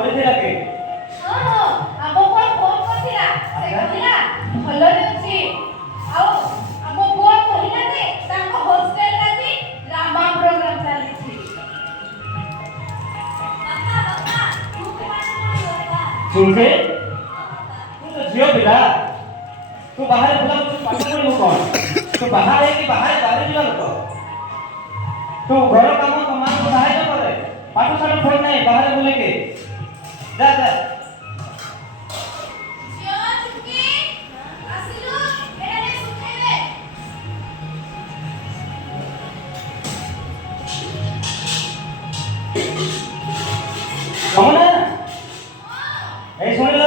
କରିଥିଲା କି? ହଁ ଆମ ପୁଅ ଫୋନ୍ କରିଥିଲା ସେ କହିଲା ଭଲରେ ଅଛି ଆଉ ଆମ ପୁଅ କହିଲା ଯେ ତାଙ୍କ ହଷ୍ଟେଲରେ ଆଜି ରାମା ପ୍ରୋଗ୍ରାମ ଚାଲିଛି। ଚୁମ୍ପି ତୁ ତ ଝିଅ ପିଲା ତୁ ବାହାରେ ବୁଲା ପାଠ ପଢିବୁ କଣ? ତୁ ବାହାରେ ଯିବା ଲୋକ ତୁ ଘର କାମ ତ ମାଙ୍କୁ ସାହାଯ୍ୟ କରେ ପାଠ ସାଠ ପଢି ନାହିଁ ବାହାରେ ବୁଲିକି ଯା ଯା। କମନା এই শুଣିଲ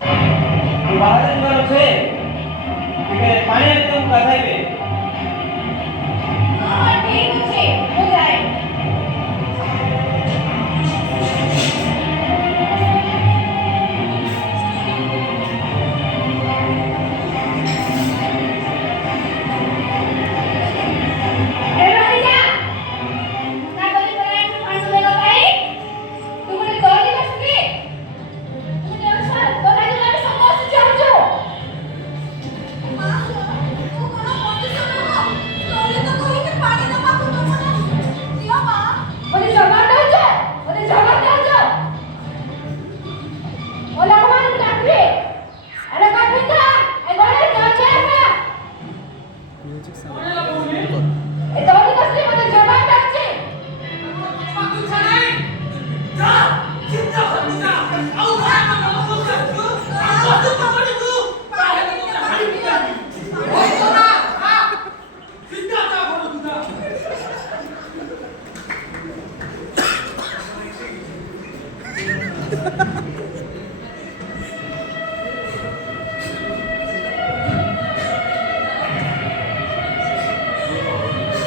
ତୁ ବାହାରେ ଯିବାର ଅଛି ଟିକେ ପାଣି ଆଣିତେ ମୁଁ ଗାଧେଇବି। ହଁ ଠିକ ଅଛି ମୁଁ ଯାଏ।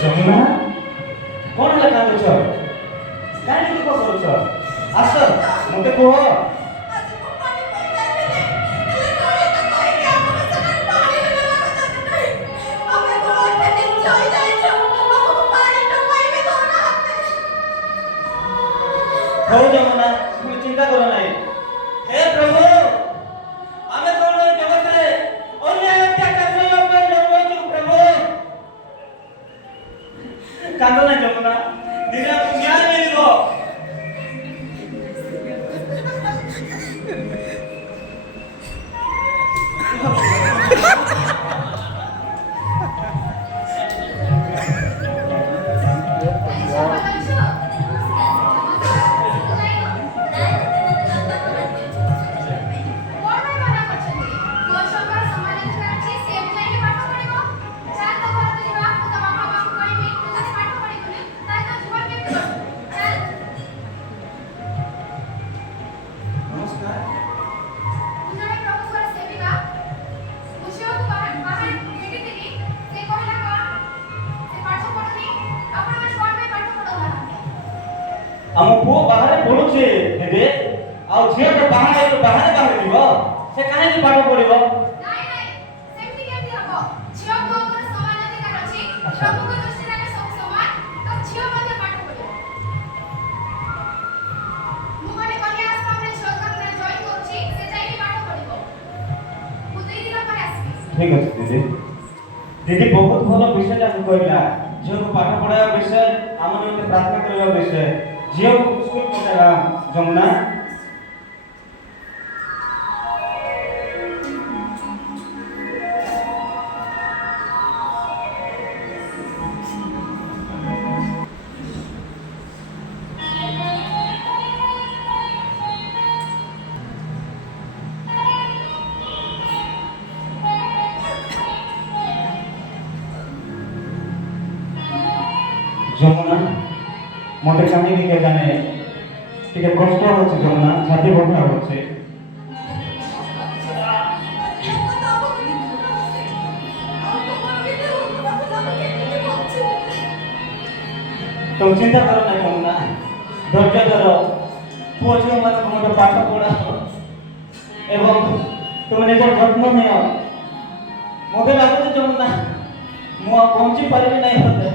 ଯମୁନା କଣ ହେଲା କାନ୍ଦୁଛ? କାହିଁକି ଦୁଃଖ କରୁଛ? ଆସ ମତେ କୁହ। ହଉ ଯମୁନା তুমি চিন্তা করো নাই। হে প্রভু ଆମେ କଣ ଏ ଜଗତରେ ଅନ୍ୟାୟ ଅତ୍ୟାଚାର କରିବା ପାଇଁ ଜନ୍ମ ହେଇଛୁ ପ୍ରଭୁ। କାନ୍ଦ ନାହିଁ ଯମୁନା ଦିନେ ଆମକୁ ନ୍ୟାୟ ମିଳିବ। ଆମ ପୁଅ ବାହାରେ ପଢୁଛି ଦିଦି ଆଉ ଝିଅ ତ ବାହାରେ ଯିବ ସେ କାହିଁକି ପାଠ ପଢିବ? ନାଇଁ ନାଇଁ ସେମିତି କେମିତି ହବ? ଝିଅ ପୁଅଙ୍କର ସମାନ ଅଧିକାର ଅଛି। ପ୍ରଭୁଙ୍କ ଦୃଷ୍ଟିରେ ଆମେ ସବୁ ସମାନ ତ ଝିଅ ମଧ୍ୟ ପାଠ ପଢିବ। ମୁଁ ଗୋଟେ କନ୍ୟା ଆଶ୍ରମରେ ଝିଅ କନ୍ୟା ଜଏନ୍ କରୁଛି ସେ ଯାଇକି ପାଠ ପଢିବ। ମୁଁ 2 ଦିନ ପରେ ଆସିବି। ଠିକ ଅଛି ଦିଦି। ଦିଦି ବହୁତ ଭଲ ବିଷୟଟା କହିଲା ଝିଅକୁ ପାଠ ପଢାଇବା ବିଷୟ ଆମ ନିମନ୍ତେ ପ୍ରାର୍ଥନା କରିବା ବିଷୟ ଝିଅକୁ ସ୍କୁଲ ପଠାଇବା ଯମୁନା। ଯମୁନା ମତେ କାହିଁକି କେଜାଣି ଟିକେ କଷ୍ଟ ହଉଛି ଯମୁନା ଛାତି ବଥା ହଉଛି। তুমি চিন্তা করো না যমুনা ধৈর্য ধরো পুଅ ଝିଅମାନଙ୍କୁ ମଧ୍ୟ ପାଠ ପଢ଼ାଅ ଏବଂ ତୁମେ ନିଜର ଯତ୍ନ ନିଅ। ମୋତେ ଲାଗୁଛି ଯମୁନା ମୁଁ ଆଉ ବଞ୍ଚି ପାରିବି ନାହିଁ ବୋଧେ।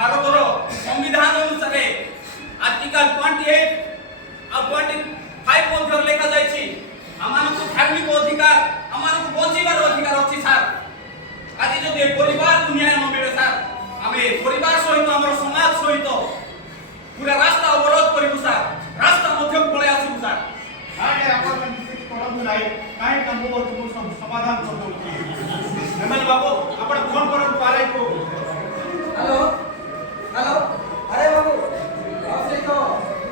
ଭାରତର ସମ୍ବିଧାନ ଅନୁସାରେ ଆର୍ଟିକଲ 28 ଆଉ 25 ମଧ୍ୟରେ ଲେଖା ଯାଇଛି ଆମମାନଙ୍କୁ ଧାର୍ମିକ ଅଧିକାର ଆମମାନଙ୍କୁ ବଞ୍ଚିବାର ଅଧିକାର ଅଛି ସାର୍। ଆଜି ଯଦି ପରିବାରକୁ ନ୍ୟାୟ ନ ମିଳେ ସାର୍ ଆମେ ପରିବାର ସହିତ ଆମର ସମାଜ ସହିତ ପୁରା ରାସ୍ତା ଅବରୋଧ କରିବୁ ସାର୍। ରାସ୍ତା ମଧ୍ୟକୁ ପଳେଇ ଆସିବୁ ସାର୍। ଆରେ ଆପଣ କିଛି କରନ୍ତୁ ନାହିଁ କାହିଁ କାମ କରୁଛୁ ମୁଁ ସମାଧାନ କରିଦେଉଛି। ଏମାନେ ବାବୁ ଆପଣ ଫୋନ କରନ୍ତୁ ଆରାଇକୁ। हेलो हेलो अरे बाबू आपसे तो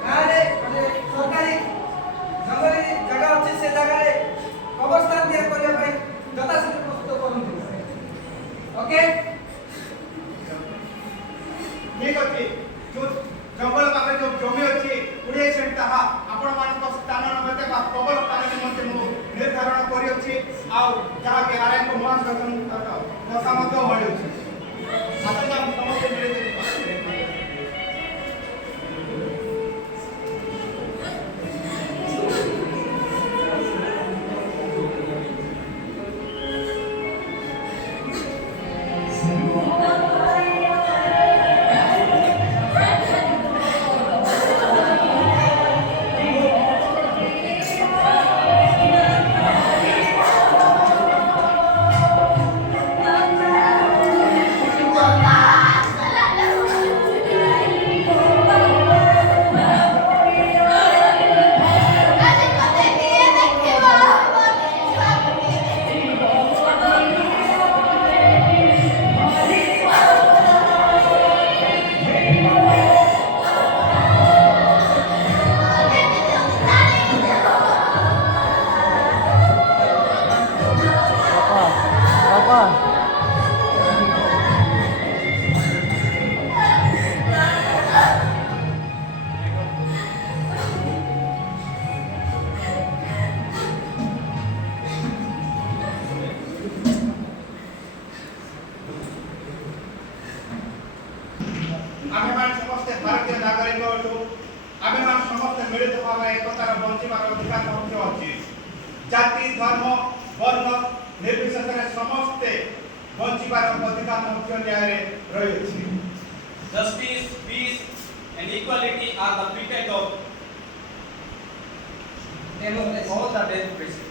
गाँव में सरकारी जंगली जगह अच्छी से जगह कब्रस्तान तैयार करने ପାଇଁ ଯଥାଶୀଘ୍ର ପ୍ରସ୍ତୁତ କରନ୍ତୁ। ओके ଠିକ ଅଛି ଯୋଉ ଜଙ୍ଗଲ ପାଖରେ ଯୋଉ ଜମି ଅଛି 20 ସେଣ୍ଟ ତାହା ଆପଣମାନଙ୍କ ସ୍ଥାନ ନିମନ୍ତେ ବା କବର ସ୍ଥାନ ନିମନ୍ତେ ମୁଁ ନିର୍ଦ୍ଧାରଣ କରିଅଛି। ଆଉ ଯାହାକି ଆରାଇକୁ ମହାଶାସନ କଥା ମଧ୍ୟ ମିଳୁଛି। ଆସନ୍ତୁ ଆମେ ସମସ୍ତେ ମିଳିମିଶି आम्हें समस्ते भारतीय नागरिक अटू। आम्हें समस्ते मिलित भाव एकतार बंचार अधिकार अच्छी। जाति धर्म वर्ण निर्विशेष समस्ते बंचार अधिकार न्याय रही। Justice, peace and equality are the pretext of democracy all the democracy.